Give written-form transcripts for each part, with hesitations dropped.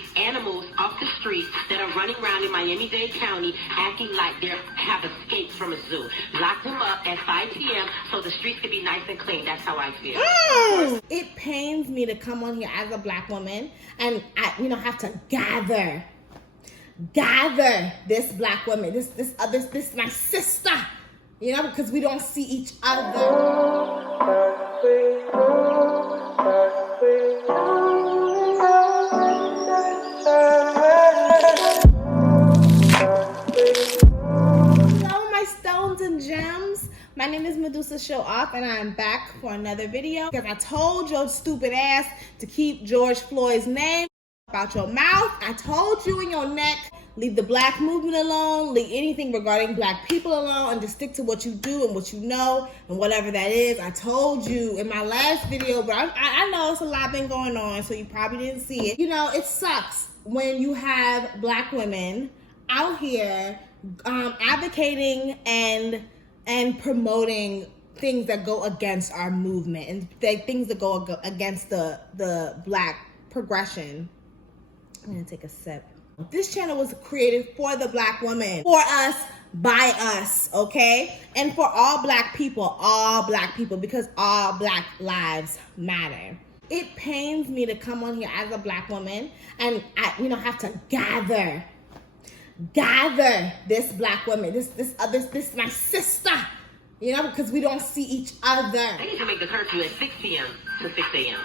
these animals off the street that are running around in Miami-Dade County acting like they have escaped from a zoo. Lock them up at 5 p.m. so the streets can be nice and clean. That's how I feel. It pains me to come on here as a black woman and I, have to gather this black woman, this my sister, because we don't see each other. Hello, my stones and gems. My name is Medusa Show Off, and I'm back for another video because I told your stupid ass to keep George Floyd's name out your mouth. I told you in your neck, leave the black movement alone, leave anything regarding black people alone, and just stick to what you do and what you know and whatever that is. I told you in my last video, but I know it's a lot been going on, so you probably didn't see it. It sucks when you have black women out here advocating and promoting things that go against our movement and things that go against the black progression. I'm gonna take a sip. This channel was created for the black woman, for us, by us, okay? And for all black people, because all black lives matter. It pains me to come on here as a black woman and I, have to gather this black woman, this my sister, because we don't see each other. They need to make the curfew at 6 p.m. to 6 a.m.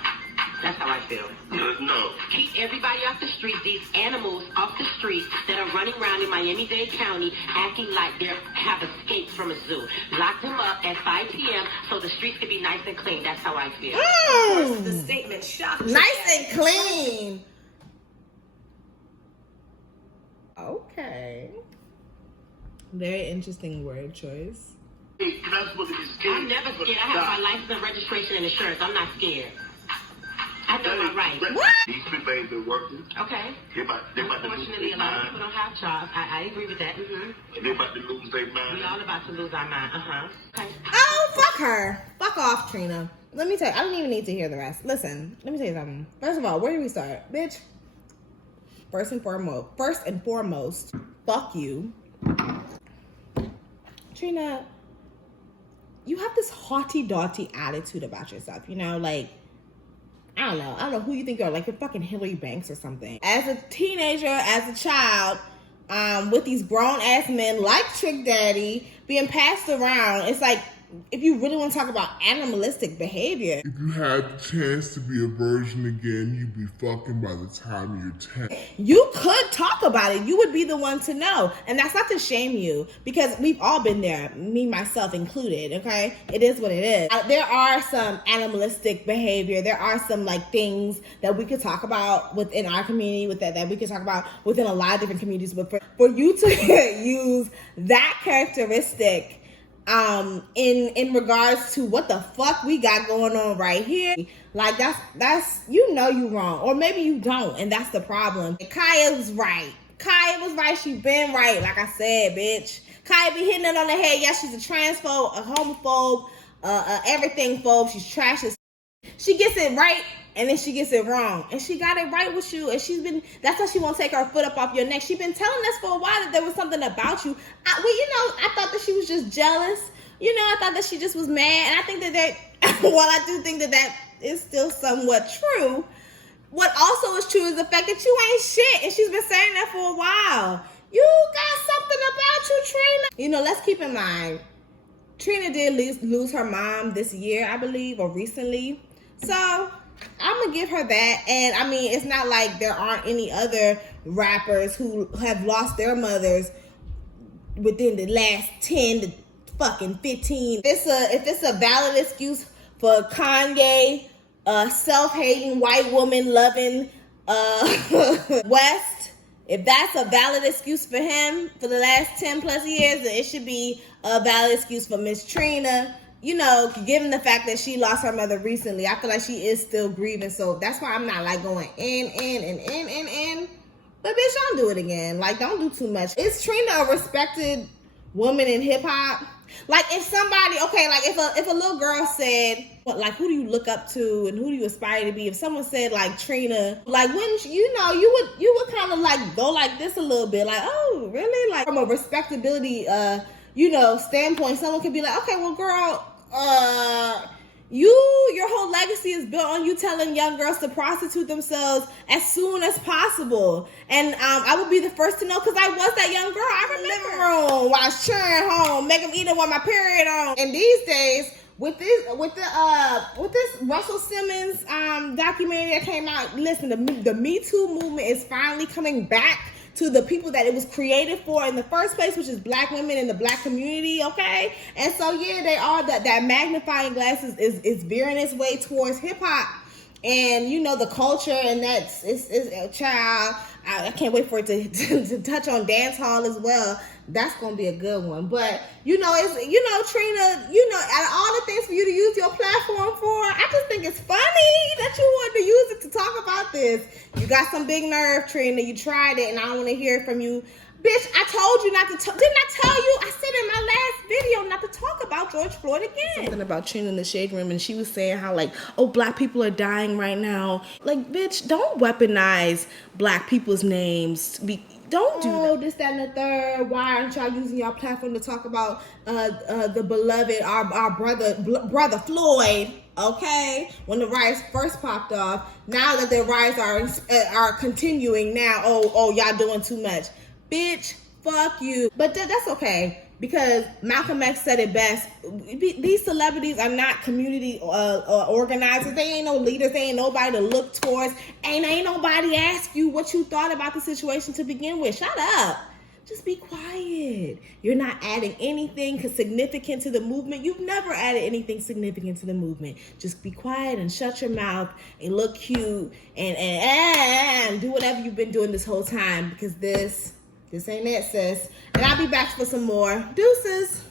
That's how I feel. No. Keep everybody off the street, these animals off the street that are running around in Miami-Dade County acting like they have escaped from a zoo. Lock them up at 5 p.m. so the streets can be nice and clean. That's how I feel. The statement shocked nice and clean. Okay. Very interesting word choice. I'm never scared. I have my license and registration and insurance. I'm not scared. I know my rights. What? These people ain't been working. Okay. They're about to Unfortunately, a lot of people don't have jobs. I agree with that. They're about to lose their mind. We all about to lose our mind. Okay. Oh, fuck her. Fuck off, Trina. Let me tell you, I don't even need to hear the rest. Listen, let me tell you something. First of all, where do we start? Bitch, first and foremost, fuck you. Trina, you have this haughty-daughty attitude about yourself, I don't know who you think you are, like you're fucking Hillary Banks or something. As a teenager, as a child, with these grown-ass men like Trick Daddy being passed around, it's like, if you really want to talk about animalistic behavior. If you had the chance to be a virgin again, you'd be fucking by the time you're 10. You could talk about it. You would be the one to know. And that's not to shame you, because we've all been there, me, myself included, okay? It is what it is. There are some animalistic behavior. There are some things that we could talk about within our community, that we could talk about within a lot of different communities. But for you to use that characteristic in regards to what the fuck we got going on right here, that's you wrong, or maybe you don't, and that's the problem. Kaya was right. She been right. Like I said, bitch, Kaya be hitting it on the head. Yes, she's a transphobe, a homophobe, everything phobe. She's trash as she gets it right, and then she gets it wrong. And she got it right with you. And that's why she won't take her foot up off your neck. She's been telling us for a while that there was something about you. I thought that she was just jealous. I thought that she just was mad. And I think that while I do think that is still somewhat true, what also is true is the fact that you ain't shit. And she's been saying that for a while. You got something about you, Trina. Let's keep in mind, Trina did lose her mom this year, I believe, or recently. So I'm gonna give her that. And I mean, it's not like there aren't any other rappers who have lost their mothers within the last 10 to fucking 15. If it's a valid excuse for Kanye, self-hating white woman loving West, if that's a valid excuse for him for the last 10 plus years, then it should be a valid excuse for Miss Trina. Given the fact that she lost her mother recently, I feel like she is still grieving. So that's why I'm not going in. But bitch, don't do it again. Don't do too much. Is Trina a respected woman in hip hop. Like if somebody, okay, like if a little girl said, what, like who do you look up to and who do you aspire to be? If someone said like Trina, like wouldn't you would kind of like go like this a little bit, like, oh really? Like from a respectability standpoint, someone could be like, okay, well girl, your whole legacy is built on you telling young girls to prostitute themselves as soon as possible. And I would be the first to know because I was that young girl. I remember while I was cheering home, make them eat it with my period on. And these days, with this Russell Simmons documentary that came out, listen, the Me Too movement is finally coming back to the people that it was created for in the first place, which is black women in the black community, okay? And so, yeah, they are that magnifying glass is veering its way towards hip-hop and, the culture, and it's a child. I can't wait for it to touch on dance hall as well. That's going to be a good one. But, Trina, out of all the things for you to use your platform for, I just think it's funny that you wanted to use it to talk about this. You got some big nerve, Trina. You tried it, and I don't want to hear it from you. Bitch, I told you not to talk. Didn't I tell you? I said in my last video not to talk about George Floyd again. Something about Trina in the shade room, and she was saying how, like, oh, black people are dying right now. Like, bitch, don't weaponize black people's names. Don't do that. This, that, and the third. Why aren't y'all using your platform to talk about the beloved, our brother Floyd? Okay, when the riots first popped off, now that the riots are continuing now, oh, y'all doing too much. Bitch, fuck you. But that's okay, because Malcolm X said it best. These celebrities are not community organizers. They ain't no leaders. They ain't nobody to look towards. Ain't nobody ask you what you thought about the situation to begin with. Shut up. Just be quiet. You're not adding anything significant to the movement. You've never added anything significant to the movement. Just be quiet and shut your mouth and look cute and do whatever you've been doing this whole time, because this ain't it, sis. And I'll be back for some more. Deuces.